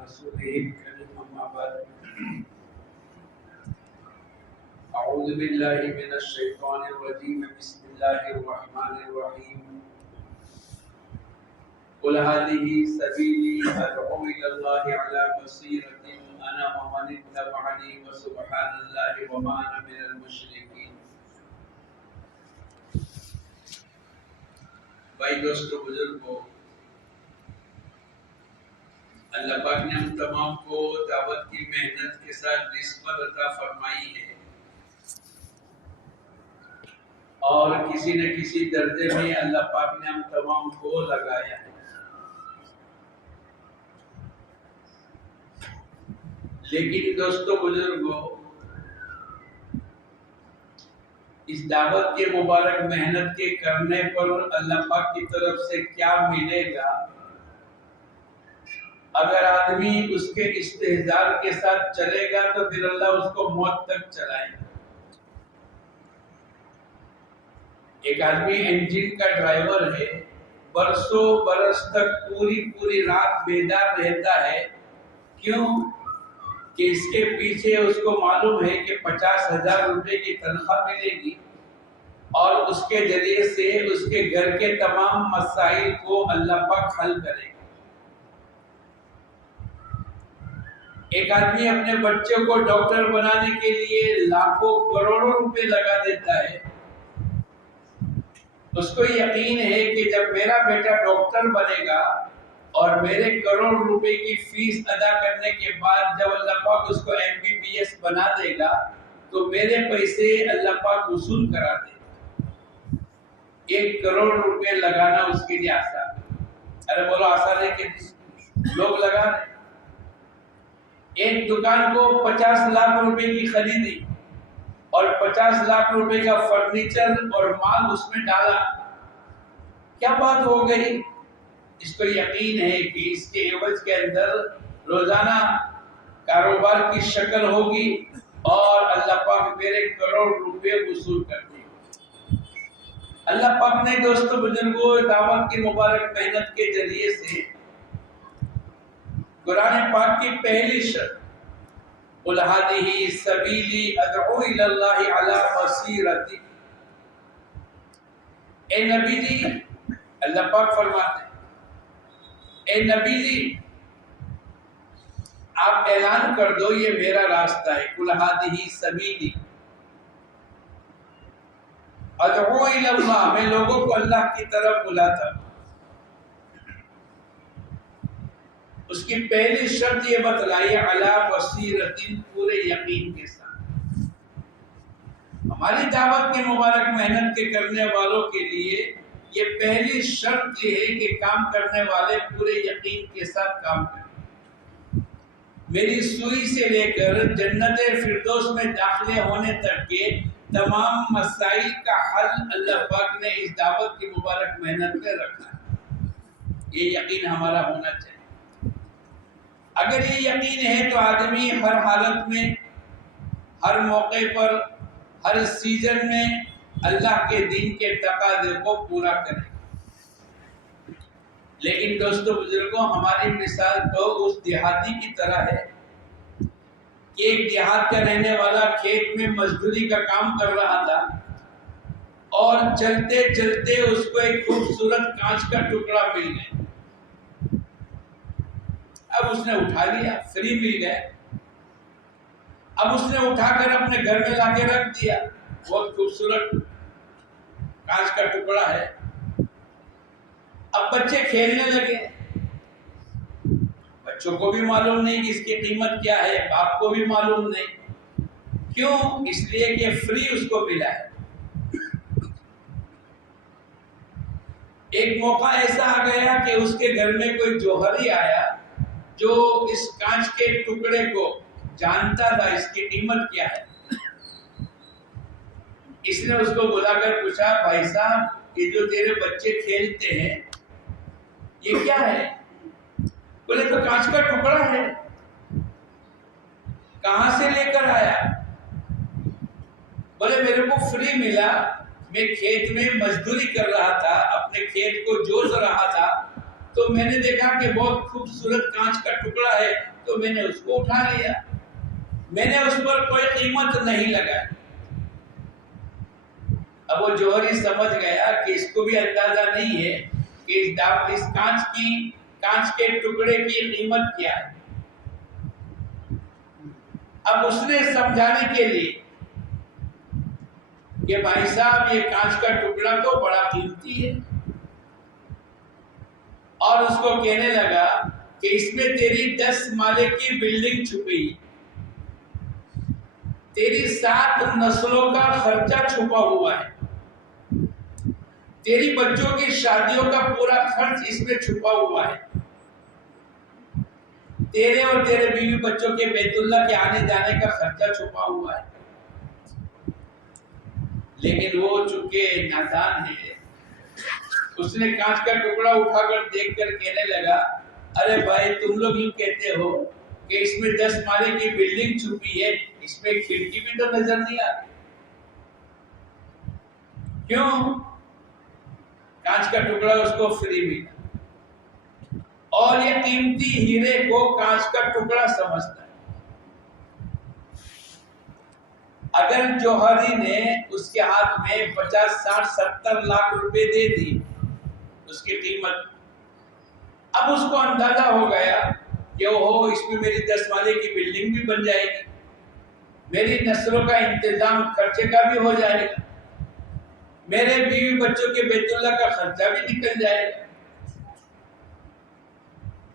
رسوله الكريم أما بعد أعوذ بالله من الشيطان الرجيم بسم الله الرحمن الرحيم قل هذه سبيلي أدعو إلى الله على بصيرة أنا ومن اتبعني وسبحان الله وما أنا من المشركين. بھائی دوستو بزرگوں، اللہ پاک نے ہم تمام کو دعوت کی محنت کے ساتھ نسبت عطا فرمائی ہے اور کسی نہ کسی درجے میں اللہ پاک نے ہم تمام کو لگایا ہے. لیکن دوستو بزرگوں، اس دعوت کے مبارک محنت کے کرنے پر اللہ پاک کی طرف سے کیا ملے گا؟ اگر آدمی اس کے استحضار کے ساتھ چلے گا تو پھر اللہ اس کو موت تک چلائے گا. ایک آدمی انجن کا ڈرائیور ہے، برسوں برس تک پوری رات بیدار رہتا ہے. کیوں؟ کہ اس کے پیچھے اس کو معلوم ہے کہ 50,000 روپے کی تنخواہ ملے گی اور اس کے ذریعے سے اس کے گھر کے تمام مسائل کو اللہ پاک حل کرے گا. ایک آدمی اپنے بچے کو ڈاکٹر بنانے کے لیے لاکھوں کروڑوں روپے لگا دیتا ہے. اس کو یقین ہے کہ جب میرا بیٹا ڈاکٹر بنے گا اور میرے کروڑ روپے کی فیس ادا کرنے کے بعد جب اللہ پاک اس کو MBBS بنا دے گا تو میرے پیسے اللہ پاک وصول کرا دے گا. 1 کروڑ روپے لگانا اس کے لیے آسان ہے. ارے بولو آسان ہے کہ لوگ لگا رہے. ایک دکان کو 50 لاکھ روپے کی خریدی اور 50 لاکھ روپے کا فرنیچر اور مال اس میں ڈالا. کیا بات ہو گئی؟ اس کو یقین ہے کہ اس کے عوض کے اندر روزانہ کاروبار کی شکل ہوگی اور اللہ پاک میرے کروڑ روپے وصول کر دے گا. اللہ پاک نے دوستو بزرگوں دعوت کی مبارک محنت کے ذریعے سے قرآن پاک کی پہلی شرط قل هذه سبیلی ادعو الی اللہ علی بصیرۃ. اے نبی جی، اللہ پاک فرماتے ہیں اے نبی جی آپ اعلان کر دو یہ میرا راستہ ہے. قل هذه سبیلی ادعو الی اللہ، میں لوگوں کو اللہ کی طرف بلاتا ہوں. اس کی پہلی شرط یہ بتلائی علی بصیرۃ، پورے یقین کے ساتھ. ہماری دعوت کی مبارک محنت کے کرنے والوں کے لیے یہ پہلی شرط یہ ہے کہ کام کرنے والے پورے یقین کے ساتھ کام کریں. میری سوئی سے لے کر جنت فردوس میں داخلے ہونے تک کے تمام مسائل کا حل اللہ پاک نے اس دعوت کی مبارک محنت میں رکھا ہے. یہ یقین ہمارا ہونا چاہیے. اگر یہ یقین ہے تو آدمی ہر حالت میں، ہر موقع پر، ہر سیزن میں اللہ کے دین کے تقاضے کو پورا کرے. لیکن دوستو بزرگوں، ہماری مثال تو اس دیہاتی کی طرح ہے کہ ایک دیہات کا رہنے والا کھیت میں مزدوری کا کام کر رہا تھا اور چلتے چلتے اس کو ایک خوبصورت کانچ کا ٹکڑا مل گیا. اب اس نے اٹھا لیا، فری مل گئے. اب اس نے اٹھا کر اپنے گھر میں لا کے رکھ دیا. بہت خوبصورت کانچ کا ٹکڑا ہے. اب بچے کھیلنے لگے. بچوں کو بھی معلوم نہیں کہ اس کی قیمت کیا ہے، باپ کو بھی معلوم نہیں. کیوں؟ اس لیے کہ فری اس کو ملا ہے. ایک موقع ایسا آ گیا کہ اس کے گھر میں کوئی جوہری آیا جو اس کانچ کے ٹکڑے کو جانتا تھا اس کی قیمت کیا ہے. اس نے اس کو بلا کر پوچھا، بھائی صاحب یہ جو تیرے بچے کھیلتے ہیں یہ کیا ہے؟ بولے تو کانچ کا ٹکڑا ہے. کہاں سے لے کر آیا؟ بولے میرے کو فری ملا، میں کھیت میں مزدوری کر رہا تھا، اپنے کھیت کو جوت رہا تھا تو میں نے دیکھا کہ بہت خوبصورت کانچ کا ٹکڑا ہے، تو میں نے اس کو اٹھا لیا، میں نے اس پر کوئی قیمت نہیں لگائی۔ اب وہ جوہری سمجھ گیا کہ اس کو بھی اندازہ نہیں ہے کہ اس کانچ کے ٹکڑے کی قیمت کیا ہے۔ اب اس نے سمجھانے کے لیے کہ بھائی صاحب یہ کانچ کا ٹکڑا تو بڑا قیمتی ہے، اور اس کو کہنے لگا کہ اس میں تیری 10 مالے کی بلڈنگ چھپی، تیری 7 نسلوں کا خرچہ چھپا ہوا ہے، تیری بچوں کی شادیوں کا پورا خرچ اس میں چھپا ہوا ہے، تیرے اور تیرے بیوی بچوں کے بیت اللہ کے آنے جانے کا خرچہ چھپا ہوا ہے۔ لیکن وہ چونکہ نادان ہے، اس نے کانچ کا ٹکڑا اٹھا کر دیکھ کر کہنے لگا، ارے بھائی تم لوگ ہی کہتے ہو کہ اس میں 10 مالے کی بلڈنگ چھپی ہے، اس میں کھڑکی بھی تو نظر نہیں آتی، کیوں؟ کانچ کا ٹکڑا اس کو فری ملا، اور یہ قیمتی ہیرے کو کانچ کا ٹکڑا سمجھتا ہے۔ اگر جوہری نے اس کے ہاتھ میں 50 60 70 لاکھ روپے دے دی اس کی قیمت، اب اس کو اندازہ ہو گیا کہ اس میں میری 10 مالے کی بلڈنگ بھی بن جائے گی، میری نسلوں کا انتظام خرچے کا بھی ہو جائے گا، میرے بیوی بچوں کے بیت اللہ کا خرچہ بھی نکل جائے گا۔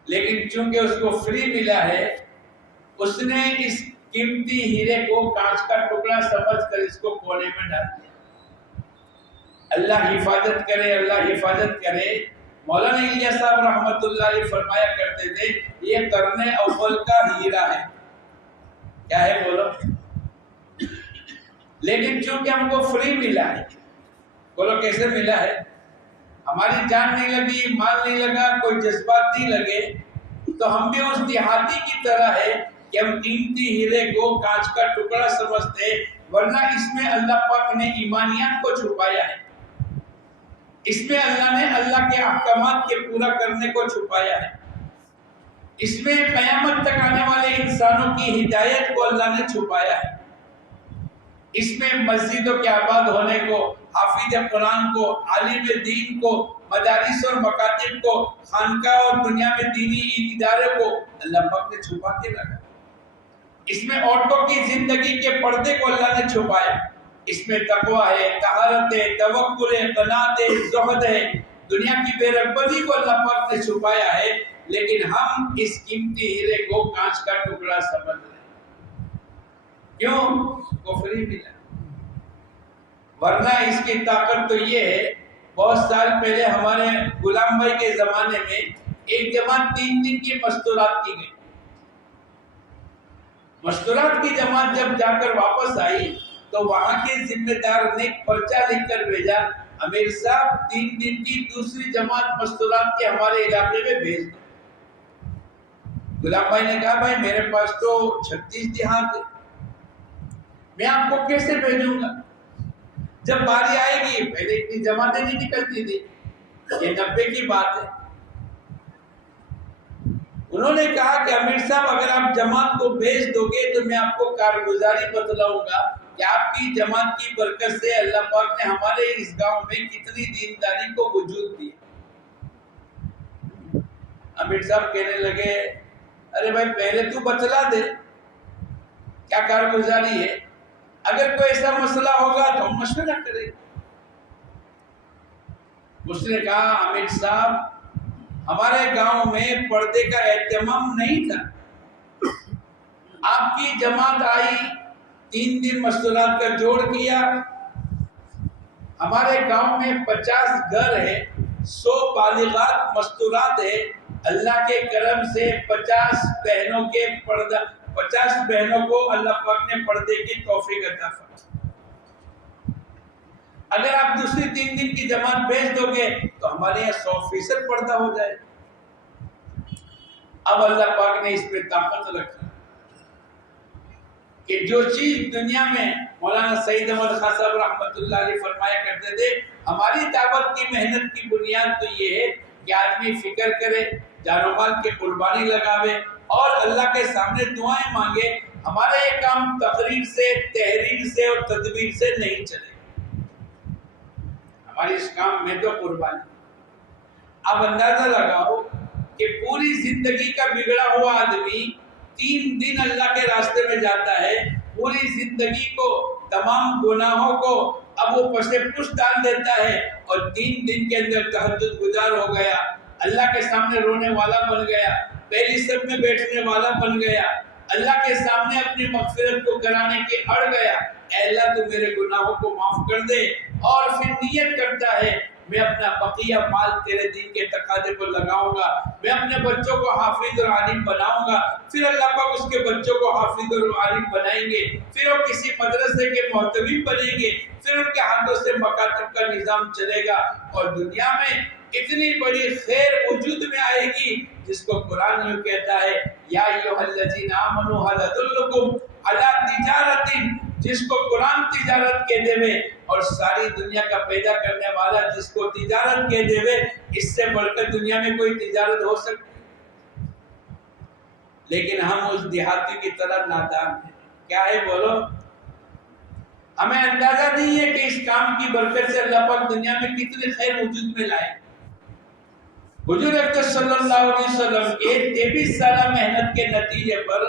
لیکن چونکہ اس کو فری ملا ہے، اس نے اس قیمتی ہیرے کو کانچ کا ٹکڑا سمجھ کر اس کو کونے میں ڈال دیا۔ اللہ حفاظت کرے، اللہ حفاظت کرے۔ مولانا الیاس صاحب رحمت اللہ علیہ فرمایا کرتے تھے، یہ قرن اول کا ہیرا ہے۔ کیا ہے بولو؟ لیکن چونکہ ہم کو فری ملا ہے، بولو کیسے ملا ہے؟ ہماری جان نہیں لگی، مال نہیں لگا، کوئی جذبات نہیں لگے، تو ہم بھی اس دیہاتی کی طرح ہے کہ ہم قیمتی ہیرے کو کانچ کا ٹکڑا سمجھتے، ورنہ اس میں اللہ پاک نے ایمانیات کو چھپایا ہے، اس میں اللہ نے اللہ کے احکامات کے پورا کرنے کو چھپایا ہے، اس میں قیامت تک آنے والے انسانوں کی ہدایت کو اللہ نے چھپایا ہے، اس میں مسجدوں کے آباد ہونے کو، حافظ قرآن کو، عالم دین کو، مدارس اور مکاتب کو، خانقاہ اور دنیا میں دینی ادارے کو اللہ پاک نے چھپا کے رکھا۔ اس میں عورتوں کی زندگی کے پردے کو اللہ نے چھپایا، اس میں تقوی ہے، طہارت ہے، توکل ہے، قناعت ہے، زہد ہے، دنیا کی بے رغبتی کو اللہ پاک نے چھپایا ہے، لیکن ہم اس قیمتی ہیرے کو کانچ کا ٹکڑا سمجھ رہے ہیں۔ کیوں؟ کو فری ملا، ورنہ اس کی طاقت تو یہ ہے، بہت سال پہلے ہمارے غلام بھائی کے زمانے میں ایک جماعت 3 دن کی مستورات کی گئی، مستورات کی جماعت جب جا کر واپس آئی تو وہاں کے ذمہ دار نے ایک پرچہ لکھ کر بھیجا، امیر صاحب 3 دن کی دوسری جماعت مستورات کے ہمارے علاقے میں بھیج دو۔ غلام بھائی نے کہا، بھائی میرے پاس تو 36 دیہات ہے، میں آپ کو کیسے بھیجوں گا؟ جب باری آئے گی، پہلے اتنی جماعتیں نہیں نکلتی تھی، یہ 90 کی بات ہے۔ انہوں نے کہا کہ امیر صاحب اگر آپ جماعت کو بھیج دو گے تو میں آپ کو کارگزاری بتلاؤں گا کہ آپ کی جماعت کی برکت سے اللہ پاک نے ہمارے اس گاؤں میں کتنی دینداری کو وجود دی۔ امیر صاحب کہنے لگے، ارے بھائی پہلے تو بتلا دے کیا کارگزاری ہے، اگر کوئی ایسا مسئلہ ہوگا تو ہم مشورہ کریں۔ اس نے کہا، امیر صاحب ہمارے گاؤں میں پردے کا اہتمام نہیں تھا، آپ کی جماعت آئی، 3 دن مستورات کا جوڑ کیا، ہمارے گاؤں میں 50 گھر ہے، 100 بالغات مستورات ہے، اللہ کے کرم سے 50 بہنوں کو اللہ پاک نے پردے کی توفیق عطا فرمائی۔ اگر آپ دوسری 3 دن کی جماعت بھیج دو گے تو ہمارے یہاں 100% پردہ ہو جائے۔ اب اللہ پاک نے اس پہ طاقت رکھا کہ جو چیز دنیا میں مولانا سعید احمد خان صاحب رحمت اللہ علیہ فرمایا کرتے تھے، ہماری دعوت کی محنت کی بنیاد تو یہ ہے کہ آدمی فکر کرے، جان و مال کے قربانی لگاوے اور اللہ کے سامنے دعائیں مانگے. ہمارا یہ کام تقریر سے، تحریر سے اور تدبیر سے نہیں چلے. ہماری اس کام میں تو قربانی. اب اندازہ لگاؤ کہ پوری زندگی کا بگڑا ہوا آدمی 3 دن اللہ کے راستے میں جاتا ہے، پوری زندگی کو، تمام گناہوں کو اب وہ پسے پش ڈال دیتا ہے اور 3 دن کے اندر تہجد گزار ہو گیا، اللہ کے سامنے رونے والا بن گیا، پہلی صف میں بیٹھنے والا بن گیا، اللہ کے سامنے اپنی مغفرت کو کرانے کے اڑ گیا. اے اللہ تو میرے گناہوں کو معاف کر دے. اور پھر نیت کرتا ہے میں اپنا بقیہ مال تیرے دین کے تقاضے پر لگاؤں گا، میں اپنے بچوں کو حافظ اور عالم بناؤں گا. پھر اللہ پاک اس کے بچوں کو حافظ اور عالم بنائیں گے، پھر وہ کسی مدرسے کے محتوی بنیں گے، پھر ان کے ہاتھوں سے مکاتب کا نظام چلے گا اور دنیا میں اتنی بڑی خیر وجود میں آئے گی جس کو قرآن یوں کہتا ہے یا ایھا الذین آمنوا ھل ادلکم علی تجارت، جس کو قرآن تجارت کہہ دے اور ساری دنیا کا پیدا کرنے والا جس کو تجارت کہہ دے، اس سے بڑھ کر دنیا میں کوئی تجارت ہو سکتی؟ لیکن ہم اس دیہاتی کی طرح نادان ہیں. کیا ہے بولو؟ ہمیں اندازہ نہیں ہے کہ اس کام کی برکت سے اللہ پاک دنیا میں کتنی خیر وجود میں لائے. حضور اکرم صلی اللہ علیہ وسلم کے 23 سالہ محنت کے نتیجے پر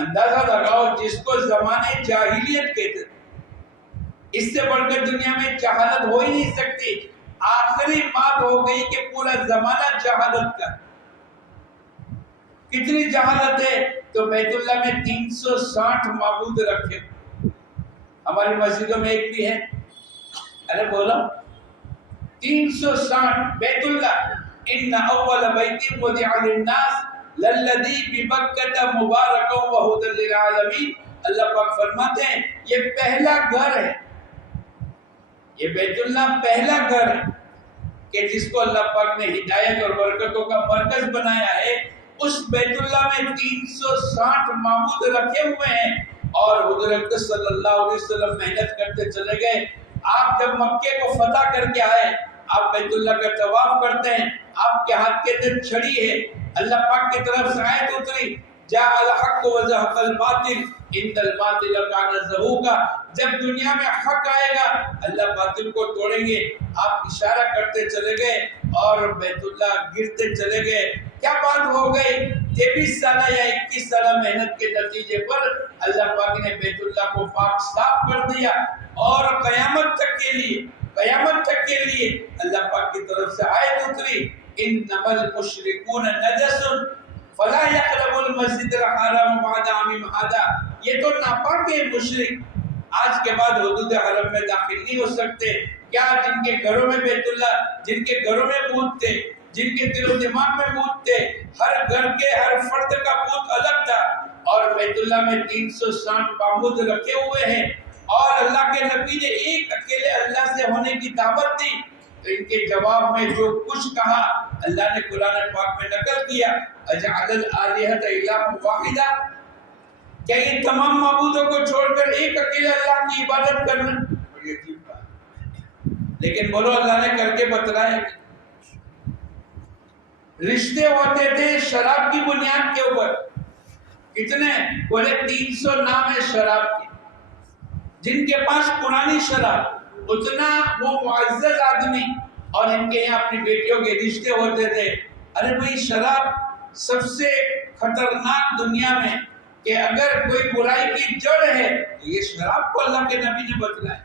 اندازہ لگاؤ، جس کو زمانے جاہلیت کہتے تھے، اس سے بڑھ کر دنیا میں جہالت ہو ہی نہیں سکتی. آخری بات ہو گئی کہ پورا زمانہ جہالت کا. کتنی جہالت ہے تو بیت اللہ میں 360 معبود رکھے. ہماری مسجدوں میں ایک بھی ہے؟ ارے بولو 360. بیت اللہ ان اول بیت وضع للناس للذی ببکۃ مبارکا وہدی للعالمین. اللہ پاک فرماتے ہیں یہ پہلا گھر ہے، یہ بیت اللہ پہلا گھر ہے کہ جس کو اللہ پاک نے ہدایت اور برکتوں کا مرکز بنایا ہے. اس بیت اللہ میں 360 معبود رکھے ہوئے ہیں اور حضور اکرم صلی اللہ علیہ وسلم محنت کرتے چلے گئے. آپ جب مکے کو فتح کر کے آئے، آپ بیت اللہ کا طواف کرتے ہیں، آپ کے ہاتھ کے اندر چھڑی ہے، اللہ پاک کی طرف سے آیت اتری جاء الحق وزهق الباطل ان الباطل کان زہوقا. جب دنیا میں حق آئے گا اللہ باطل کو توڑیں گے. آپ اشارہ کرتے چلے گئے اور بیت اللہ گرتے چلے گئے. کیا بات ہو گئی؟ 23 سالہ یا 21 سالہ محنت کے نتیجے پر اللہ پاک نے بیت اللہ کو پاک صاف کر دیا اور قیامت تک کے لیے اللہ پاک کی طرف سے آیت اتری انما المشرکون نجس فلا يقربوا المسجد الحرام بعد عامهم هذا. یہ تو ناپاک ہے مشرک، آج کے بعد حدود حرم میں داخل نہیں ہو سکتے. کیا جن کے گھروں میں بیت اللہ، جن کے گھروں میں بت تھے، جن کے دل و دماغ میں بت تھے، ہر گھر کے ہر فرد کا بت الگ تھا اور بیت اللہ میں 360 معبود رکھے ہوئے ہیں اور اللہ کے نبی نے ایک اکیلے اللہ سے ہونے کی دعوت دی. تو ان کے جواب میں جو کچھ کہا اللہ نے قرآن پاک میں نقل کیا اجعل الالہۃ الہ واحدہ، کیا یہ تمام معبودوں کو چھوڑ کر ایک اکیلے اللہ کی عبادت کرنا؟ بڑی عجیب بات. لیکن بولو اللہ نے کر کے بتلایا. رشتے ہوتے تھے شراب کی بنیاد کے اوپر. کتنے؟ بولے 300 نام ہے شراب کی. جن کے پاس پرانی شراب اتنا وہ معزز آدمی، اور ان کے یہاں اپنی بیٹیوں کے رشتے ہوتے تھے. ارے بھائی شراب سب سے خطرناک دنیا میں کہ اگر کوئی برائی کی جڑ ہے تو یہ شراب کو اللہ کے نبی نے بتلایا.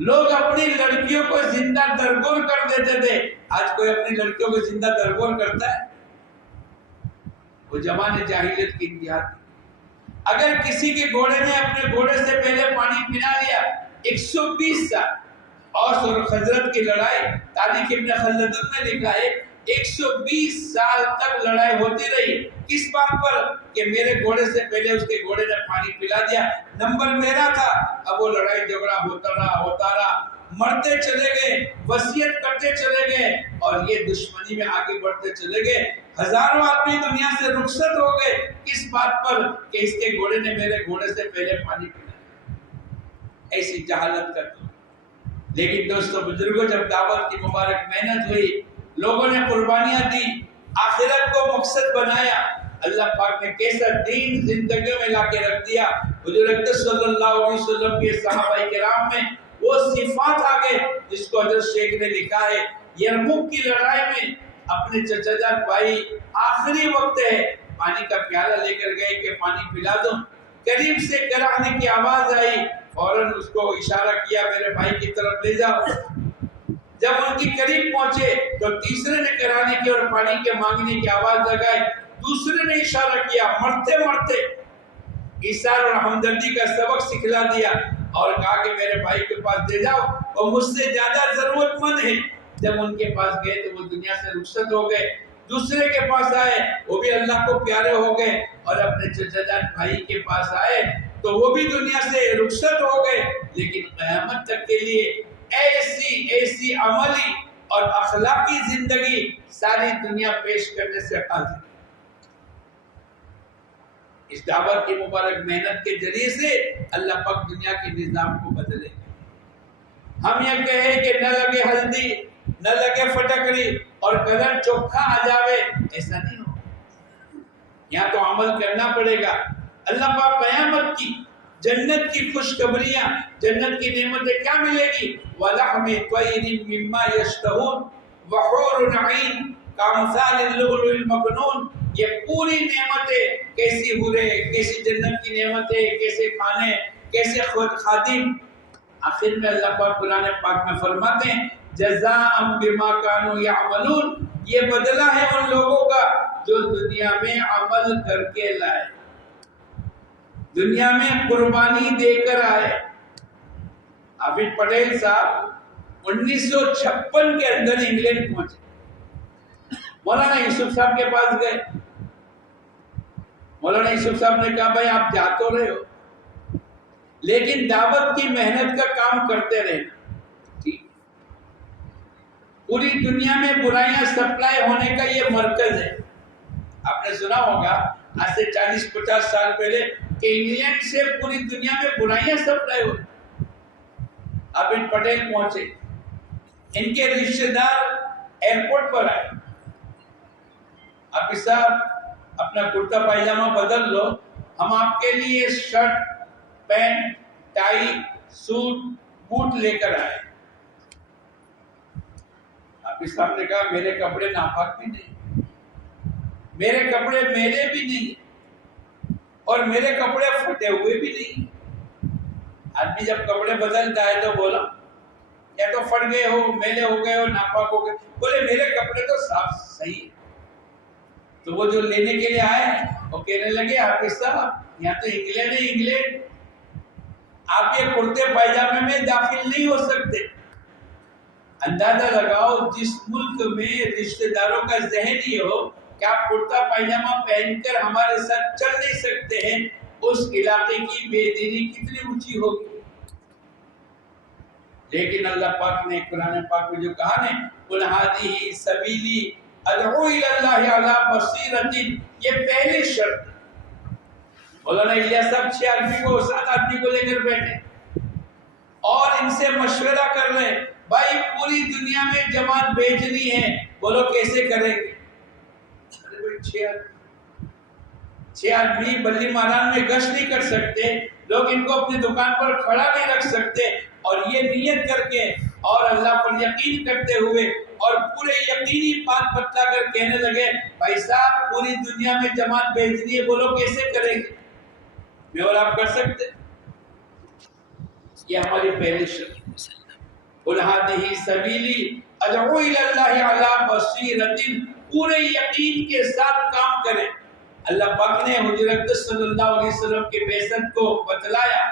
لوگ اپنی لڑکیوں کو زندہ درگور کر دیتے تھے. آج کوئی اپنی لڑکیوں کو زندہ درگور کرتا ہے؟ وہ زمانے جاہلیت کی انتہا تھی. اگر کسی کے گھوڑے نے اپنے گھوڑے سے پہلے پانی پلا لیا 120 سال، اور خضرت کی لڑائی تاریخ ابن خلدون میں لکھا ہے 120 سال تک لڑائی ہوتی رہی. کس بات پر؟ کہ میرے گھوڑے سے پہلے اس کے گھوڑے نے پانی پلا دیا، نمبر میرا تھا. اب وہ لڑائی جھگڑا ہوتا رہا، مرتے چلے گئے، وصیت کرتے چلے گئے اور یہ دشمنی میں آگے بڑھتے چلے گئے. ہزاروں آدمی دنیا سے رخصت ہو گئے. کس بات پر؟ کہ اس کے گھوڑے نے میرے گھوڑے سے پہلے پانی پلا. ایسی جہالت کا تو لیکن دوستو بزرگوں، جب دعوت کی مبارک محنت ہوئی، لوگوں نے قربانیاں دی، آخرت کو مقصد بنایا، اللہ پاک نے کیسا دین زندگی میں لا کے رکھ دیا۔ حضور اکرم صلی اللہ علیہ وسلم کے صحابہ کرام میں وہ صفات آ گئے جس کو حضرت شیخ نے لکھا ہے، یرموک کی لڑائی میں اپنے چچا جان بھائی آخری وقت ہے، پانی کا پیالہ لے کر گئے کہ پانی پلا دو، قریب سے کراہنے کی آواز آئی، فوراً اس کو اشارہ کیا میرے بھائی کی طرف لے جاؤ۔ جب ان کی قریب پہنچے تو تیسرے نے کرانے کی اور پانی کے مانگنے کی آواز لگائی، دوسرے نے اشارہ کیا، مرتے مرتے ایثار اور ہمدردی کا سبق سکھلا دیا اور کہا کہ میرے بھائی کے پاس لے جاؤ، وہ مجھ سے زیادہ ضرورت مند ہے۔ جب ان کے پاس گئے تو وہ دنیا سے رخصت ہو گئے، دوسرے کے پاس آئے، وہ بھی اللہ کو پیارے ہو گئے، اور اپنے چچا جان بھائی کے پاس آئے تو وہ بھی دنیا سے رخصت ہو گئے، لیکن قیامت تک کے لیے ایسی عملی اور اخلاقی زندگی ساری دنیا پیش کرنے سے حاضر۔ اس دعوت کی مبارک محنت کے ذریعے سے اللہ پاک دنیا کے نظام کو بدلے۔ ہم یہ کہیں کہ نہ لگے ہلدی، نہ لگے فٹکری اور کلر چوکھا آ جاوے، ایسا نہیں ہو، یہاں تو عمل کرنا پڑے گا۔ اللہ پاک قیامت کی جنت کی خوشخبریاں، جنت کی نعمتیں کیا ملے گی؟ وَلَحْمِ طَيْرٍ مِّمَّا يَشْتَهُونَ وَحُورٌ عِينٌ كَأَمْثَالِ اللُّؤْلُؤِ الْمَكْنُونِ۔ یہ پوری نعمتیں کیسی ہورے، کیسی جنت کی نعمتیں، کیسے کھانے، کیسے خادم۔ آخر میں اللہ پاک قرآن پاک میں فرماتے ہیں جزاء بما كانوا يعملون، یہ بدلہ ہے ان لوگوں کا جو دنیا میں عمل کر کے لائے، دنیا میں قربانی دے کر آئے۔ عابد پٹیل صاحب 1956 کے اندر انگلینڈ پہنچے، مولانا یوسف صاحب کے پاس گئے، مولانا یوسف صاحب نے کہا بھائی آپ جا تو رہے ہو لیکن دعوت کی محنت کا کام کرتے رہنا، پوری دنیا میں برائیاں سپلائی ہونے کا یہ مرکز ہے۔ آپ نے سنا ہوگا آج سے 40-50 سال پہلے کہ انگلینڈ سے پوری دنیا میں برائیاں سپلائی ہوئی۔ عابد پٹیل پہنچے، ان کے رشتہ دار ایئرپورٹ پر آئے، عابد صاحب اپنا کرتا پائجامہ بدل لو، ہم آپ کے لیے shirt, pant, tie, suit, boot لے کر آئے۔ عابد صاحب نے کہا میرے کپڑے ناپاک بھی نہیں، میرے کپڑے میلے بھی نہیں، اور میرے کپڑے پھٹے ہوئے بھی نہیں۔ آدمی جب کپڑے بدلتا ہے تو بولا یا تو پھٹ گئے ہو، میلے ہو گئے ہو، ناپاک ہو گئے، بولے میرے کپڑے تو صاف صحیح ہیں۔ تو وہ جو لینے کے لیے آئے وہ کہنے لگے عابد صاحب یہاں تو انگلینڈ ہے، انگلینڈ، آپ یہ کرتے پائجامے میں داخل نہیں ہو سکتے۔ اندازہ لگاؤ جس ملک میں رشتہ داروں کا ذہن یہ ہو کہ آپ کرتا پائجامہ پہن کر ہمارے ساتھ چل نہیں سکتے ہیں، اس علاقے کی بے دینی کتنی اونچی ہوگی۔ لیکن اللہ پاک نے قرآن پاک میں جو کہا ہے قُلْ هَٰذِهِ سَبِيلِي أَدْعُو إِلَى اللَّهِ عَلَىٰ بَصِيرَةٍ، یہ پہلی شرط ہے۔ مولانا الیاس صاحب 6 آدمی کو 7 آدمی کو لے کر بیٹھے اور ان سے مشورہ کر رہے ہیں بھائی پوری دنیا میں جماعت بھیجنی ہے، بولو کیسے کریں گے؟ ارے بھائی 6 آدمی بلی ماران میں گشت نہیں کر سکتے، لوگ ان کو اپنی دکان پر کھڑا نہیں رکھ سکتے، اور یہ نیت کر کے اور اللہ پر یقین کرتے ہوئے اور پورے یقینی بات بتلا کر کہنے لگے بھائی صاحب پوری دنیا میں جماعت بھیجنی ہے، بولو کیسے کریں گے؟ میں اور آپ کر سکتے؟ یہ ہماری پہلی شرط۔ قُلْ هَٰذِهِ سَبِيلِي أَدْعُو إِلَى اللَّهِ عَلَىٰ بَصِيرَةٍ، پورے یقین کے ساتھ کام کریں۔ اللہ پاک نے حضور اکرم صلی اللہ علیہ وسلم کے بعثت کو بتلایا،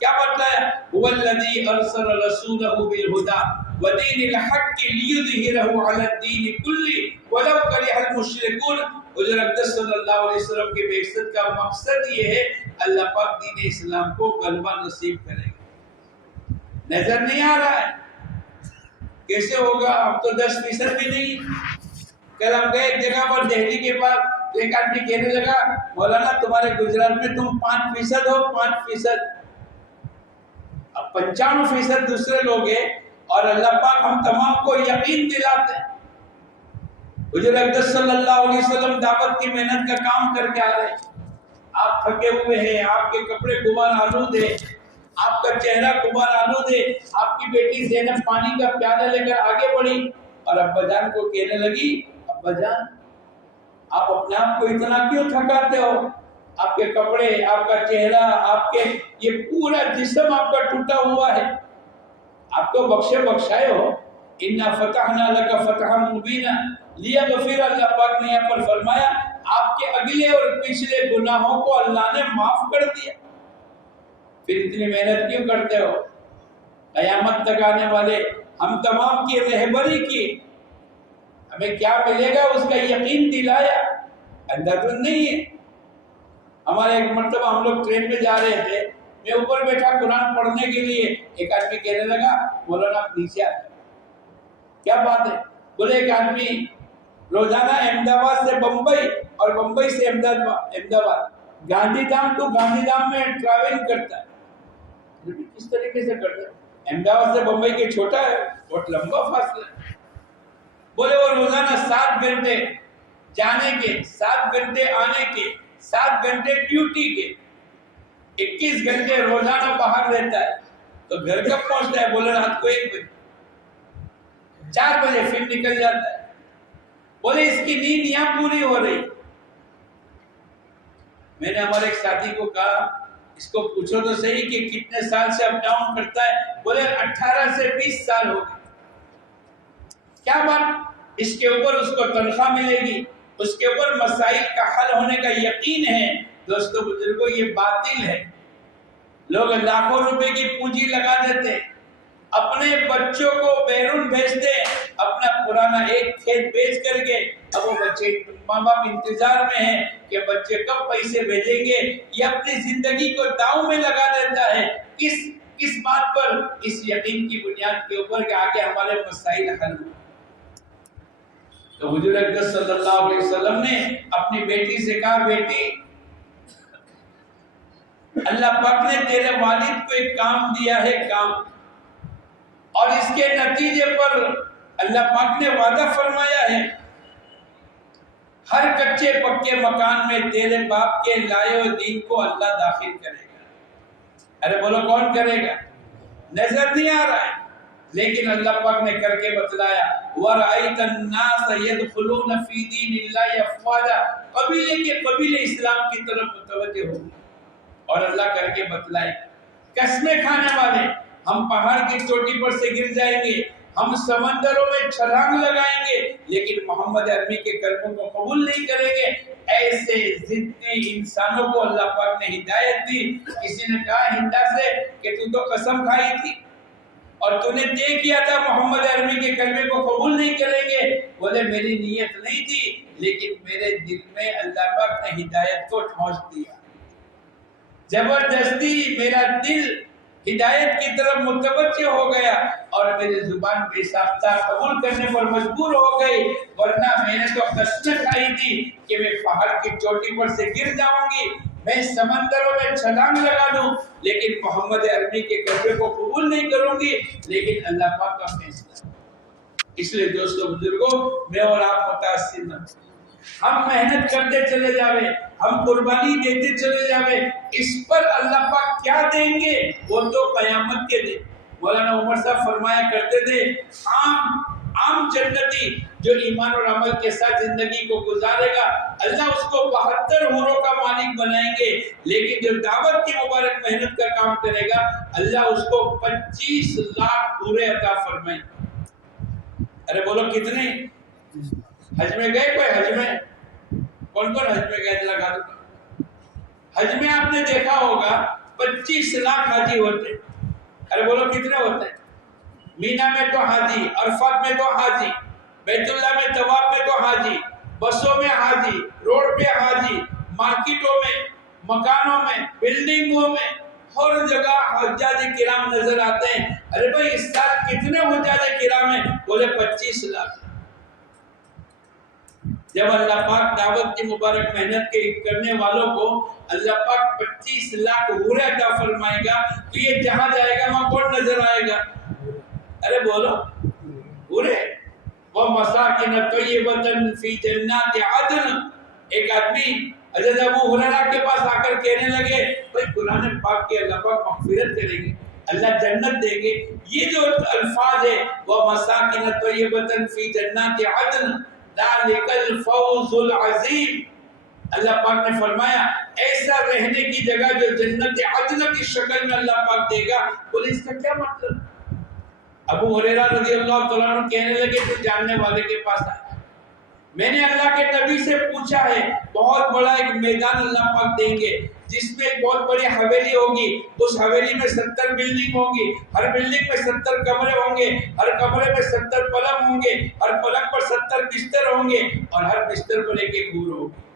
کیا بتلایا؟ هُوَ الَّذِي أَرْسَلَ رَسُولَهُ بِالْهُدَىٰ وَدِينِ الْحَقِّ لِيُظْهِرَهُ عَلَى الدِّينِ كُلِّهِ وَلَوْ كَرِهَ الْمُشْرِكُونَ۔ حضور اکرم صلی اللہ علیہ وسلم کے بعثت کا مقصد یہ ہے اللہ پاک دین اسلام کو غلبہ نصیب کرے گا۔ نظر نہیں آ رہا ہے کیسے ہوگا؟ اب تو 10% بھی نہیں۔ کل ہم گئے ایک جگہ پر دہلی کے پاس، تو ایک آدمی کہنے لگا مولانا تمہارے گجرات میں تم 5% ہو، 5%۔ اب 95% دوسرے لوگ ہیں، اور اللہ پاک ہم تمام کو یقین دلاتے ہیں۔ حضور اقدس صلی اللہ علیہ وسلم دعوت کی محنت کا کام کر کے آ رہے ہیں، آپ تھکے ہوئے ہیں، آپ کے کپڑے غبار آلود ہے، آپ کا چہرہ غبار آلود ہے، آپ کی بیٹی زینب پانی کا پیالہ لے کر آگے بڑھی اور ابا جان کو کہنے لگی، ابا جان آپ اپنے آپ کو اتنا کیوں تھکاتے ہو؟ آپ کے کپڑے، آپ کا چہرہ، آپ کے یہ پورا جسم آپ کا ٹوٹا ہوا ہے، آپ تو بخشے بخشائے ہو۔ اِنَّا فَتَحْنَا لَكَ فَتْحًا مُبِينًا لِيَغْفِرَ، اللہ پاک نے یہاں پر فرمایا آپ کے اگلے اور پچھلے گناہوں کو اللہ نے معاف کر دیا، پھر اتنی محنت کیوں کرتے ہو؟ قیامت تک آنے والے ہم تمام کی رہبری کی، ہمیں کیا ملے گا اس کا یقین دلایا، اندر نہیں ہے۔ ہمارے ایک مرتبہ ہم لوگ ٹرین میں جا رہے تھے، میں اوپر بیٹھا قرآن پڑھنے کے لیے، ایک آدمی کہنے لگا مولانا آپ نیچے آئے، کیا بات ہے؟ بولے ایک آدمی روزانہ احمد آباد سے بمبئی اور بمبئی سے احمد آباد گاندھی دھام تو گاندھی دھام میں ٹریول کرتا ہے۔ کس طریقے سے کرتا ہے؟ احمد آباد سے بمبئی کے چھوٹا ہے، بہت لمبا فاصلہ ہے۔ بولے وہ روزانہ 7 گھنٹے جانے کے، 7 گھنٹے آنے کے، 7 گھنٹے ڈیوٹی کے، 21 گھنٹے روزانہ باہر رہتا ہے، تو گھر کب پہنچتا ہے؟ بولے رات کو 1 بجے، 4 بجے پھر نکل جاتا ہے۔ بولے اس کی نیند یہاں پوری ہو رہی۔ میں نے ہمارے ایک ساتھی کو کہا اس کو پوچھو تو صحیح کہ کتنے سال سے اپ ڈاؤن کرتا ہے؟ بولے 18 سے 20 سال ہو گئے۔ کیا بات؟ اس کے اوپر اس کو تنخواہ ملے گی، اس کے اوپر مسائل کا حل ہونے کا یقین ہے۔ دوستو بزرگوں یہ باطل ہے، لوگ لاکھوں روپے کی پونجی لگا دیتے ہیں، اپنے بچوں کو بیرون بھیجتے ہیں، اپنا پرانا ایک کھیت بیچ کر کے، اب وہ بچے ماں باپ انتظار میں ہیں کہ بچے کب پیسے بھیجیں گے، یہ اپنی زندگی کو داؤ میں لگا دیتا ہے۔ کس بات پر؟ اس یقین کی بنیاد کے اوپر کہ آگے ہمارے مسائل حل ہوں۔ تو حضور اقدس صلی اللہ علیہ وسلم نے اپنی بیٹی سے کہا، بیٹی اللہ پاک نے تیرے والد کو ایک کام دیا ہے، کام، اور اس کے نتیجے پر اللہ پاک نے وعدہ فرمایا ہے ہر کچے پکے مکان میں تیرے باپ کے لائے ہوئے دین کو اللہ داخل کرے گا۔ ارے بولو کون کرے گا؟ نظر نہیں آ رہا ہے، لیکن اللہ پاک نے کر کے بتلایا، وَرَأَيْتَ النَّاسَ يَدْخُلُونَ فِي دِينِ اللَّهِ أَفْوَاجًا، قبیلے کے قبیلے اسلام کی طرف متوجہ ہو گئے، اور اللہ کر کے بتلائے قسمیں کھانے والے، ہم پہاڑ کی چوٹی پر سے گر جائیں گے، ہم سمندروں میں چھلانگ لگائیں گے، لیکن محمد عربی کے کلموں کو قبول نہیں کریں گے۔ ایسے ضدی انسانوں کو اللہ پاک نے ہدایت دی۔ کسی نے کہا ہندا سے کہ تو قسم کھائی تھی اور تو نے طے کیا تھا محمد عربی کے کلمے کو قبول نہیں کریں گے۔ بولے میری نیت نہیں تھی، لیکن میرے دل میں اللہ پاک نے ہدایت کو ٹھونس دیا، زبردستی میرا دل ہدایت کی طرف متوجہ ہو گیا اور میری زبان بے ساختہ قبول کرنے پر مجبور ہو گئی، ورنہ میں نے تو قسم کھائی تھی کہ میں پہاڑ کی چوٹی پر سے گر جاؤں گی، میں سمندروں میں چھلانگ لگا دوں، لیکن محمد عربی کے کلمے کو قبول نہیں کروں گی۔ لیکن اللہ پاک کا فیصلہ، اس لیے دوستو بزرگوں میں اور آپ متاثر نہ، ہم محنت کرتے چلے جاوے، ہم قربانی دیتے چلے جاوے، اس پر اللہ پاک کیا دیں گے وہ تو قیامت کے دن۔ مولانا عمر صاحب فرمایا کرتے تھے، عام جنتی جو ایمان اور عمل کے ساتھ زندگی کو گزارے گا اللہ اس کو 72 حوروں کا مالک بنائیں گے، لیکن جو دعوت کی مبارک محنت کا کام کرے گا اللہ اس کو 25 لاکھ حوریں عطا فرمائیں گے۔ ارے بولو کتنے؟ حج میں گئے کوئی؟ حج میں کون کون حج میں گئے؟ لگا دو۔ حج میں آپ نے دیکھا ہوگا 25 لاکھ حاجی ہوتے۔ ارے بولو کتنے ہوتے ہیں؟ مینا میں تو حاجی، عرفات میں تو حاجی، بیت اللہ میں طواف میں تو حاجی، بسوں میں حاجی، روڈ پہ حاجی، مارکیٹوں میں، مکانوں میں، بلڈنگوں میں، ہر جگہ حجاج کرام نظر آتے ہیں۔ ارے بھائی اس سال کتنے حجاج کرام ہیں؟ بولے 25 لاکھ۔ جب اللہ پاک دعوت کی مبارک محنت کے کرنے والوں کو اللہ پاک 25 لاکھ حوریں عطا فرمائے گا تو یہ جہاں جائے گا وہاں کون نظر آئے گا؟ ارے بولو پورے. وَمَسَاكِنَ طَيِّبَةً فِي جَنَّاتِ عَدْنٍ. ایک آدمی حضرت ابو ہریرہ کے پاس آ کر کہنے لگے بھائی قرآن پاک کے اللہ پاک مغفرت کریں گے, اللہ جنت دیں گے, یہ جو الفاظ ہے وَمَسَاكِنَ طَيِّبَةً فِي جَنَّاتِ عَدْنٍ ذَلِكَ الْفَوْزُ الْعَظِيمُ. اللہ پاک نے فرمایا ایسا رہنے کی جگہ جو جنت عدن کی شکل میں اللہ پاک دے گا. بولے اس کا کیا مطلب؟ ابو ہریرہ رضی اللہ تعالیٰ عنہ کہنے لگے تو جاننے والے کے پاس آیا, میں نے اللہ کے نبی سے پوچھا ہے بہت بڑا ایک میدان اللہ پاک دیں گے جس میں ایک بہت بڑی حویلی ہوگی, اس حویلی میں 70 بلڈنگ ہوں گی, ہر بلڈنگ میں 70 کمرے ہوں گے, ہر کمرے میں 70 پلنگ ہوں گے, ہر پلنگ پر 70 بستر ہوں گے اور ہر بستر پر ایک ایک حور ہوگی.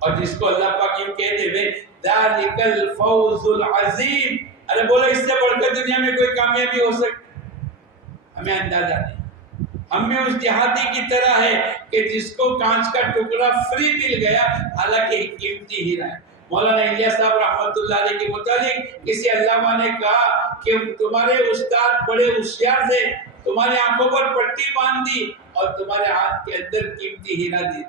اور جس کو اللہ پاک یوں کہہ دے وے ذالک الفوز العظیم. ارے بولو اس سے بڑھ کر دنیا میں کوئی کامیابی ہو سکتی؟ ہمیں اندازہ نہیں. ہم بھی اس دیہاتی کی طرح ہے کہ جس کو کانچ کا ٹکڑا فری مل گیا حالانکہ ایک قیمتی ہیرا ہے. مولانا الیاس صاحب رحمۃ اللہ علیہ کے متعلق کسی علامہ نے کہا کہ تمہارے استاد بڑے ہوشیار تھے, تمہارے آنکھوں پر پٹی باندھ دی اور تمہارے ہاتھ کے اندر قیمتی ہیرا دی.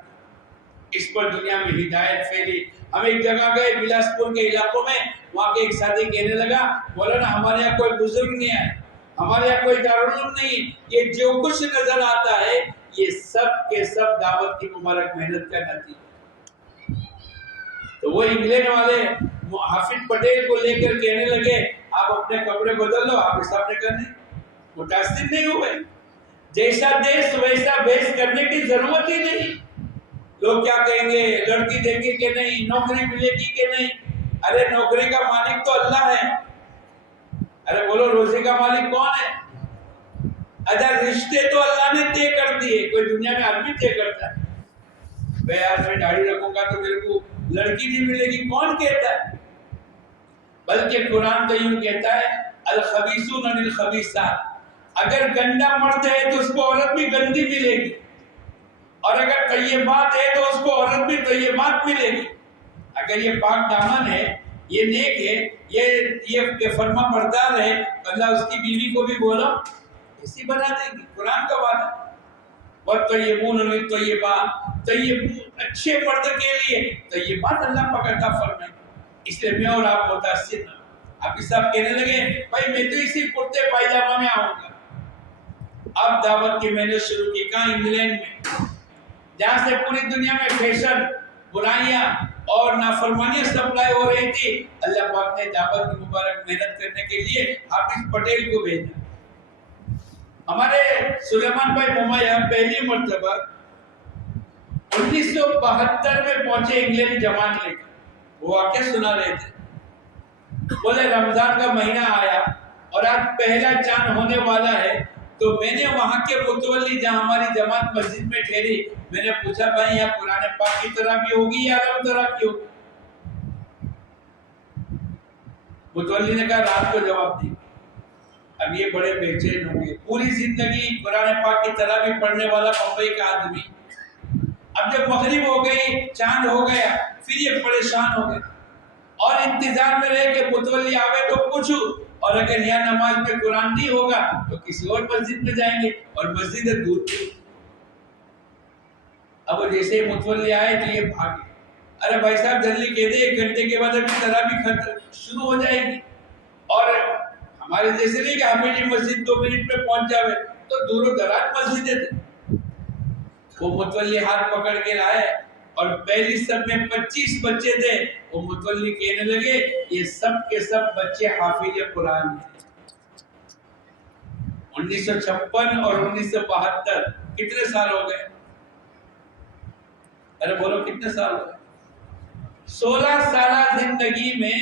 اس پر دنیا میں ہدایت پھیلی. ہم ایک جگہ گئے بلاسپور کے علاقوں میں, وہاں کے ایک ساتھی کہنے لگا مولانا ہمارے یہاں کوئی بزرگ نہیں آئے, ہمارے یہاں کوئی دارالعلوم نہیں, یہ جو کچھ نظر آتا ہے یہ سب کے سب دعوت کی مبارک محنت کا نتیجہ. تو وہ انگلینڈ والے حافظ پٹیل کو لے کر کہنے لگے آپ اپنے کپڑے بدل لو, آپ حساب نے کرنے. متاثر نہیں ہوئے, جیسا دیش ویسا بیس کرنے کی ضرورت ہی نہیں. لوگ کیا کہیں گے, لڑکی دیں گے کہ نہیں, نوکری ملے گی کہ نہیں. ارے نوکری کا مالک تو اللہ ہے. ارے بولو روزی کا مالک کون ہے؟ اچھا رشتے تو اللہ نے طے کر دیے, کوئی دنیا میں آدمی طے کرتا ہے بھائی یار میں داڑھی رکھوں گا تو میرے کو لڑکی نہیں ملے گی, کون کہتا ہے؟ بلکہ قرآن تو یوں کہتا ہے الخبیثون للخبیثات. اگر گندا مرد ہے تو اس کو عورت بھی گندی ملے گی, اور اگر طیبات ہے تو اس کو عورت بھی طیبات ملے گی. اگر یہ پاک دامن ہے, یہ نیک ہے, یہ فرما بردار ہے, اللہ اس کی بیوی کو بھی بولو اسی بنا دے گی. قرآن کا وعدہ. وَالطَّيِّبُونَ لِلطَّيِّبَاتِ, طیب اچھے مرد کے لیے طیبات اللہ پاک عطا فرمائے. اس لیے میں اور آپ متاثر نہ. آپ صاحب کہنے لگے بھائی میں تو اسی کرتے پائجامہ میں آؤں گا. اب دعوت کی محنت شروع کی. کہاں؟ انگلینڈ میں, جہاں سے پوری دنیا میں فیشن, برائیاں اور نافرمانیاں سپلائی ہو رہی تھی. اللہ پاک نے دعوت کی مبارک محنت کرنے کے لیے حافظ پٹیل کو بھیجا. ہمارے سلیمان بھائی موما یہاں پہلی مرتبہ 1972 میں پہنچے انگلینڈ جماعت لے کر. وہ واقعہ سنا رہے تھے. بولے رمضان کا مہینہ آیا اور آج پہلا چاند ہونے والا ہے, تو میں نے وہاں کے متولی جہاں ہماری جماعت مسجد میں ٹھہری, میں نے پوچھا بھائی یہاں قرآن پاک کی طرح بھی ہوگی یا عرب طرح کی ہوگی؟ متولی نے کہا رات کو جواب دی. اب یہ بڑے بے چین ہوں گے, پوری زندگی قرآن پاک کی طرح بھی پڑھنے والا بمبئی کا آدمی, اب جب مغرب ہو گئی, چاند ہو گیا, پھر یہ پریشان ہو گئے اور انتظار میں رہے کہ متولی آوے تو پوچھوں, اور اگر یہاں نماز میں قرآن نہیں ہوگا تو کسی اور مسجد میں جائیں گے, اور مسجد دور تھی. اب وہ جیسے ہی متولی آئے تو یہ بھاگے. ارے بھائی صاحب جلدی کہہ دے, 1 گھنٹے کے بعد ابھی تراویح شروع ہو جائے گی. اور ہمارے جیسے نہیں کہ حافظ مسجد 2 منٹ میں پہنچ جاوے, تو دور و دراز مسجدیں تھے. وہ متولی ہاتھ پکڑ کے لائے اور پہلی سب میں 25 بچے تھے. وہ متولی کہنے لگے یہ سب کے سب بچے حافظ قرآن تھے. 1956 اور 1972 کتنے سال ہو گئے؟ ارے بولو کتنے سال ہو گئے؟ 16 سالہ زندگی میں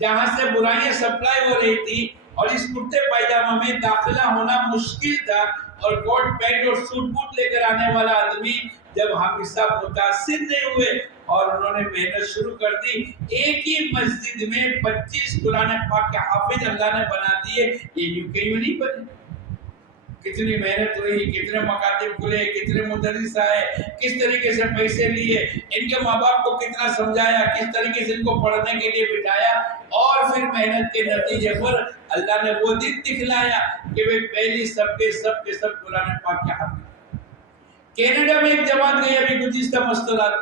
جہاں سے برائیاں سپلائی ہو رہی تھی اور اس کرتے پائجامہ میں داخلہ ہونا مشکل تھا, اور کوٹ پینٹ اور سوٹ بوٹ لے کر آنے والا آدمی جب حافظ صاحب متاثر نہیں ہوئے اور انہوں نے محنت شروع کر دی, ایک ہی مسجد میں 25 قرآن پاک کے حافظ اللہ نے بنا دیے. یہ یوں کہ یوں نہیں بنے. کتنی محنت ہوئی، کتنے مکاتب کھلے، کتنے مدرس آئے، کس طریقے سے پیسے لیے، ان کے ماں باپ کو کتنا سمجھایا، کس طریقے سے ان کو پڑھنے کے لیے بٹھایا، اور پھر محنت کے نتیجے پر اللہ نے وہ دن دکھلایا کہ وہ پہلی سب کے سب قرآن پاک کے حافظ۔ کینیڈا میں ایک جماعت گئی ابھی گزشتہ مستورات،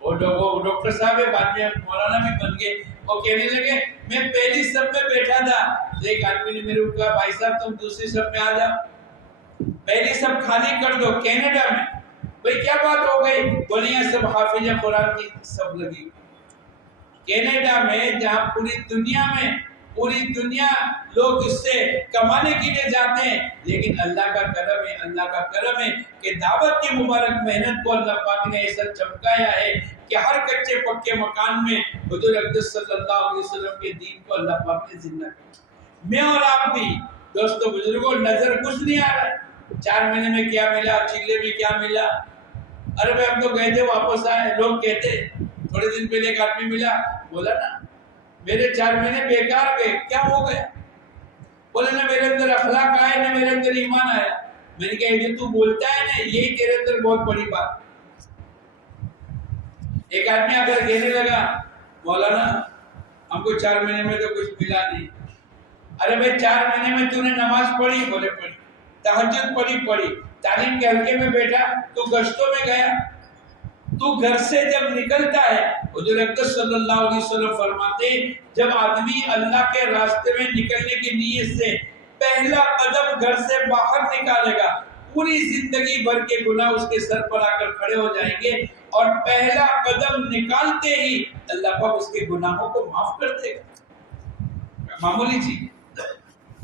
وہ ڈاکٹر صاحب ہے، بعد میں مولانا بھی بن گئے، وہ کہنے لگے میں پہلی سب میں بیٹھا تھا، ایک آدمی نے میرے کو کہا بھائی صاحب تم دوسری سب میں آ جاؤ، پہلی سب خالی کر دو۔ کینیڈا میں بھئی کیا بات ہو گئی؟ بولے یہ سب حافظ قرآن کی سب لگی۔ کینیڈا میں جہاں پوری دنیا لوگ اس سے کمانے کے لیے جاتے ہیں، لیکن اللہ کا کرم ہے کہ دعوت کی مبارک محنت کو اللہ پاک نے ایسا چمکایا ہے کہ ہر کچے پکے مکان میں حضور اقدس صلی اللہ علیہ وسلم کے دین کو اللہ پاک نے زندہ کیا۔ میں اور آپ بھی دوستو بزرگوں، نظر کچھ نہیں آ رہا ہے 4 مہینے میں کیا ملا، چلے میں کیا ملا، ارے بھائی ہم تو گئے تھے واپس آئے، لوگ کہتے تھوڑے دن پہلے ایک آدمی ملا، بولا نا میرے 4 مہینے بیکار گئے، کیا ہو گیا؟ بولے نا میرے اندر اخلاق آئے، نہ میرے اندر ایمان آیا۔ میں نے کہا یہ تو بولتا ہے نا، یہی تیرے اندر بہت بڑی بات۔ ایک آدمی آ کر کہنے لگا مولانا ہم کو 4 مہینے میں تو کچھ ملا نہیں۔ ارے بھائی 4 مہینے میں تو نے نماز پڑھی؟ بولے پڑھی۔ تہجد پڑھی، تعلیم کے حلقے میں بیٹھا، تو گشتوں میں گیا، تو گھر سے جب نکلتا ہے، حضور اقدس صلی اللہ علیہ وسلم فرماتے ہیں جب آدمی اللہ کے راستے میں نکلنے کی نیت سے پہلا قدم گھر سے باہر نکالے گا، پوری زندگی بھر کے گناہ اس کے سر پر آ کر کھڑے ہو جائیں گے، اور پہلا قدم نکالتے ہی اللہ پاک اس کے گناہوں کو معاف کر دے گا۔ معمولی چیز،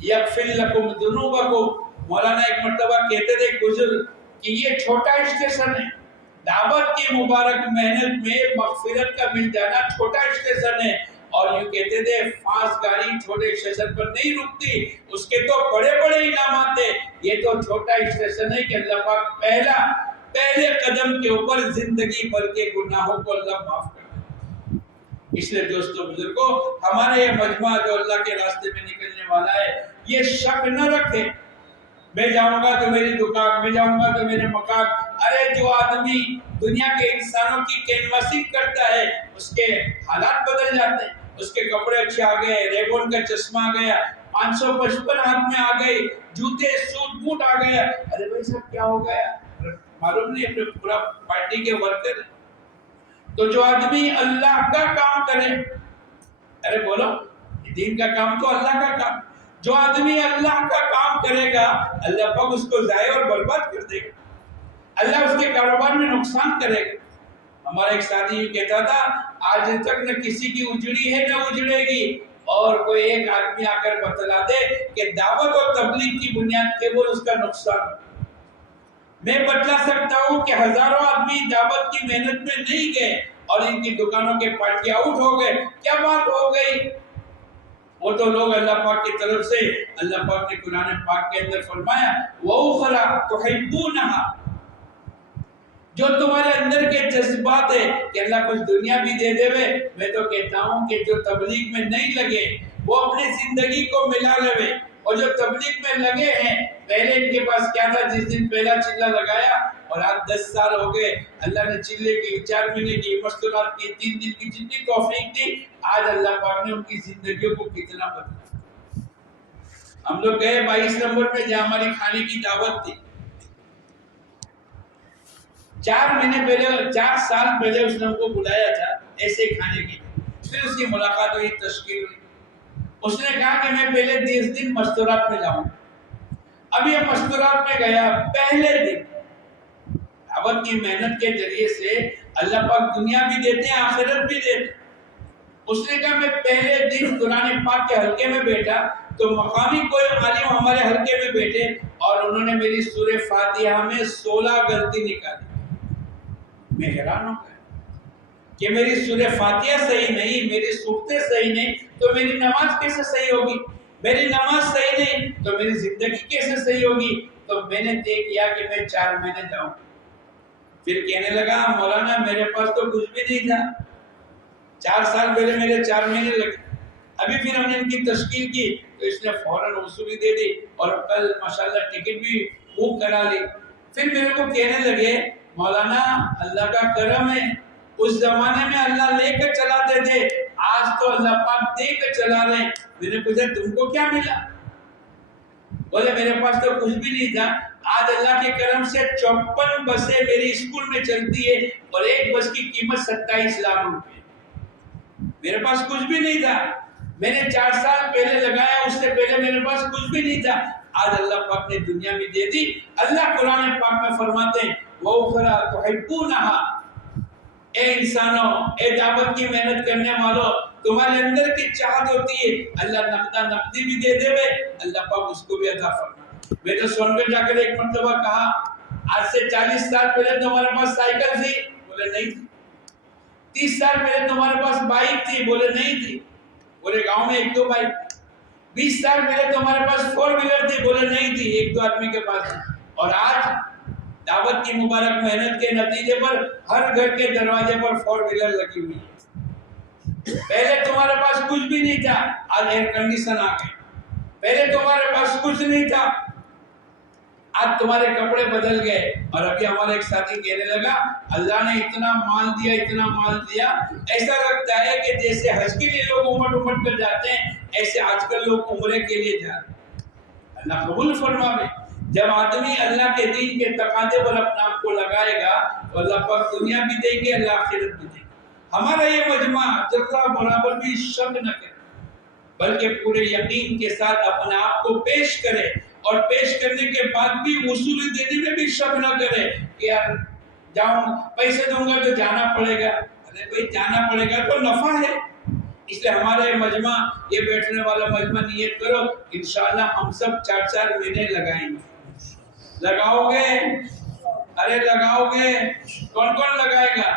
یغفر لکم ذنوبکم۔ مولانا ایک مرتبہ کہتے تھے بزرگ کہ یہ چھوٹا اسٹیشن ہے، دعوت کی مبارک محنت میں مغفرت کا مل جانا چھوٹا اسٹیشن ہے، اور یہ کہتے تھے فاسٹ گاڑی چھوٹے اسٹیشن پر نہیں رکتی، اس کے تو بڑے بڑے انعامات ہیں، یہ تو چھوٹا اسٹیشن ہے کہ اللہ پاک پہلے قدم کے اوپر زندگی بھر کے گناہوں کو اللہ معاف کر دے۔ اس لیے دوستو بزرگوں، ہمارے یہ مجمع جو اللہ کے راستے میں نکلنے والا ہے، یہ شک نہ رکھے میں جاؤں گا تو میری دکان، میں جاؤں گا تو میرے مکان۔ ارے جو آدمی دنیا کے انسانوں کی کینواسنگ کرتا ہے اس کے حالات بدل جاتے ہیں، اس کے کپڑے اچھے آ گئے، ریبون کا چشمہ آ گیا، 555 ہاتھ میں آ گئی، جوتے سوٹ بوٹ آ گیا، ارے بھائی صاحب کیا ہو گیا؟ معلوم نہیں، اپنے پورا پارٹی کے ورکر۔ تو جو آدمی اللہ کا کام کرے، ارے بولو دین کا کام تو اللہ کا کام، جو آدمی اللہ کا کام کرے گا اللہ پاک اس کو ضائع اور برباد کر دے گا، اللہ اس کے کاروبار میں نقصان کرے گا۔ ہمارا ایک ساتھی یہ کہتا تھا آج تک نہ کسی کی اجڑی ہے نہ اجڑے گی، اور کوئی ایک آدمی آ کر بتلا دے کہ دعوت اور تبلیغ کی بنیاد کے وہ اس کا نقصان۔ میں بتلا سکتا ہوں کہ ہزاروں آدمی دعوت کی محنت میں نہیں گئے اور ان کی دکانوں کے پارٹی آؤٹ ہو گئے، کیا بات ہو گئی؟ وہ تو لوگ اللہ پاک کی طرف سے، اللہ پاک نے قرآن پاک کے اندر فرمایا وَأُخْرَى تُحِبُّونَهَا، جو تمہارے اندر کے جذبات ہے کہ اللہ کچھ دنیا بھی دے دے وے، میں تو کہتا ہوں کہ جو تبلیغ میں نہیں لگے وہ اپنی زندگی کو ملا لے، اور جو تبلیغ میں لگے ہیں پہلے ان کے پاس کیا تھا، جس دن پہلا چلہ لگایا اور آج 10 سال ہو گئے، اللہ نے چلے کی 4 مہینے کی مستورات کی 3 دن کی جتنی توفیق دی، آج اللہ پاک نے ان کی زندگیوں کو کتنا بدلا۔ ہم لوگ گئے 22 نمبر میں جہاں ہماری کھانے کی دعوت تھی، 4 مہینے پہلے، 4 سال پہلے اس نے ہم کو بلایا تھا ایسے کھانے کی، پھر اس کی ملاقات ہوئی، تشکیل ہوئی، اس نے کہا کہ میں پہلے 10 دن مستورات میں جاؤں۔ اب یہ مستورات میں گیا، پہلے دن دعوت کی محنت کے ذریعے سے اللہ پاک دنیا بھی دیتے ہیں آخرت بھی دیتے ہیں۔ اس نے کہا میں پہلے دن قرآن پاک کے حلقے میں بیٹھا تو مقامی کوئی عالم ہمارے حلقے میں بیٹھے اور انہوں نے میری سورہ فاتحہ میں 16 غلطی نکالی۔ میں حیران ہو گیا کہ میری سورہ فاتحہ صحیح نہیں، میری صورتیں صحیح نہیں، تو میری نماز کیسے صحیح ہوگی؟ میری نماز صحیح نہیں تو میری زندگی کیسے صحیح ہوگی؟ تو میں نے طے کیا کہ میں 4 مہینے جاؤں۔ پھر کہنے لگا مولانا میرے پاس تو کچھ بھی نہیں تھا، 4 سال پہلے میرے 4 مہینے لگے، ابھی پھر ہم نے ان کی تشکیل کی تو اس نے فوراً وصولی دے دی اور کل ماشاءاللہ ٹکٹ بھی بک کرا لی. پھر میرے کو کہنے لگے مولانا اللہ کا کرم ہے، اس زمانے میں اللہ لے کر چلاتے تھے، آج تو اللہ پاک دے کر چلا رہے ہیں. میں نے پوچھا تم کو کیا ملا؟ بولے میرے پاس تو کچھ بھی نہیں تھا، آج اللہ کے کرم سے 54 بسیں میری اسکول میں چلتی ہے اور ایک بس کی قیمت 27 لاکھ روپے. میرے پاس کچھ بھی نہیں تھا، میں نے 4 سال پہلے لگایا، اس سے پہلے میرے پاس کچھ بھی نہیں تھا، آج اللہ پاک نے دنیا میں دے دی. اللہ قرآن پاک میں فرماتے ہیں وَأُخْرَىٰ تُحِبُّونَهَا، اے انسانوں، اے دعوت کی محنت کرنے والوں، تمہارے اندر کی چاہت ہوتی ہے، اللہ نقدی بھی دے دے، اللہ پاک اس کو بھی عطا فرمائے. میں تو سون میں جا کر ایک مرتبہ کہا آج سے 40 سال پہلے تمہارے پاس سائیکل تھی؟ بولے نہیں تھی. 30 سال پہلے تمہارے پاس بائک تھی؟ بولے نہیں تھی. بولے گاؤں میں 1-2 بائک. 20 سال پہلے تمہارے پاس 4 ویلر تھی؟ بولے نہیں تھی، 1-2 آدمی کے پاس. اور آج دعوت کی مبارک محنت کے نتیجے پر ہر گھر کے دروازے پر 4 ویلر لگی ہوئی ہے. پہلے تمہارے پاس کچھ بھی نہیں تھا، آج ایئر کنڈیشن آ گئے. پہلے تمہارے پاس کچھ نہیں تھا، آج تمہارے کپڑے بدل گئے. اور ابھی ہمارا ایک ساتھی کہنے لگا اللہ نے اتنا مال دیا، اتنا مال دیا، ایسا لگتا ہے کہ جیسے حج کے لیے لوگ امٹ کر جاتے ہیں ایسے آج کل لوگ عمرے کے لیے جاتے ہیں. اللہ قبول فرمائے. جب آدمی اللہ کے دین کے تقاضے پر اپنا آپ کو لگائے گا تو اللہ پاک دنیا بھی دے گی، اللہ آخرت بھی دے گی. ہمارا یہ مجمع ذرہ برابر بھی شک نہ کرے بلکہ پورے یقین کے ساتھ اپنے آپ کو پیش کرے، اور پیش کرنے کے بعد بھی وصولی دینے میں بھی شک نہ کرے کہ یار جاؤں پیسے دوں گا تو جانا پڑے گا. ارے بھائی جانا پڑے گا تو نفع ہے. اس لیے ہمارے مجمع، یہ بیٹھنے والا مجمع نیت کرو انشاءاللہ ہم سب 4 مہینے لگائیں گے. لگاؤ گے؟ ارے لگاؤ گے؟ کون کون لگائے گا؟